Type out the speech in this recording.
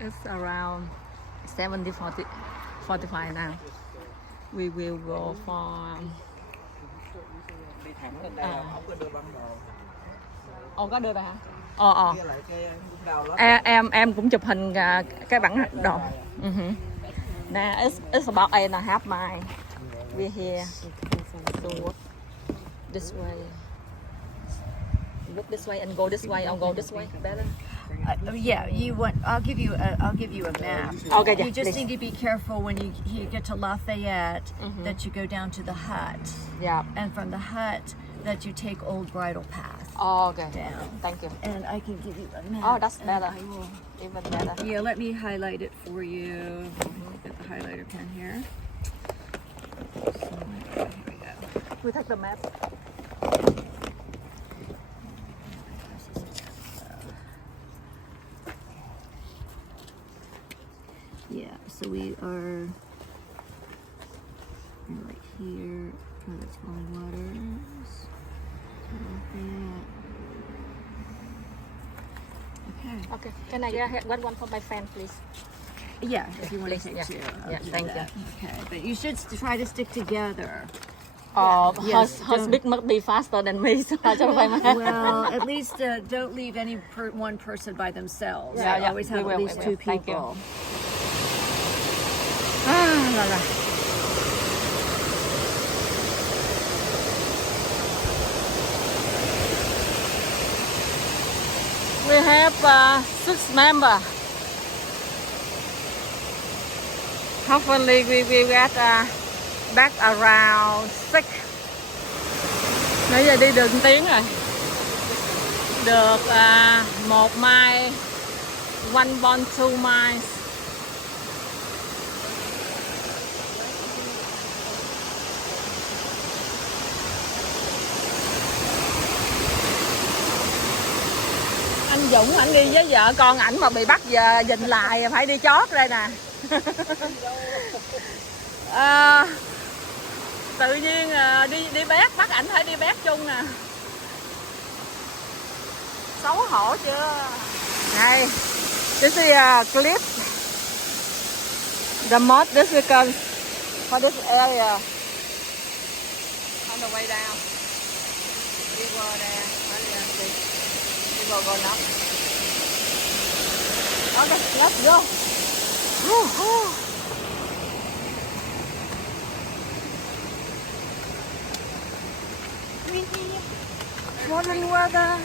It's around 70, 40, 45 now. We will go for... Đi thẳng lên đây là ổng có đưa bản đồ. Ồ, có đưa rồi hả? Kia lại cái đầu đó. Em cũng chụp hình cái bản đồ. Now it's about 8.5 miles. We're here. So walk this way. Look this way and go this way. I'll go this way. Better. Yeah, you want? I'll give you a map. Okay, yeah, you just please. need to be careful when you get to Lafayette that you go down to the hut. Yeah. And from the hut that you take Old Bridle Path. Oh, okay. Down. Thank you. And I can give you a map. Oh, that's better. I will, Even better. yeah, let me highlight it for you. Get the highlighter pen here. So, here we go. We take the map. Yeah, so we are right here. Oh, that's Falling Waters. Okay. Okay. Can I get one for my friend, please? Yeah, if you want to Please, take yeah. two. I'll Yeah, do thank that. Okay, but you should try to stick together. Oh, Yes, her speak must be faster than me, so I don't find Well, at least don't leave any one person by themselves. Yeah, yeah, Always we have will, at least we two will. Thank you. people. We have 6 members. Hopefully we will get back around 6. Nãy giờ đi được 1 tiếng rồi. Được 1 mile, 1.2 miles. Anh Dũng ảnh đi với vợ con ảnh mà bị bắt giờ dình lại phải đi chót đây nè. Tự nhiên đi bét, bắt ảnh phải đi bét chung nè. Xấu hổ chưa? Này, this is a cliff. The most difficult for this area. On the way down. We were there. We will go up. Okay, let's go. Morning weather.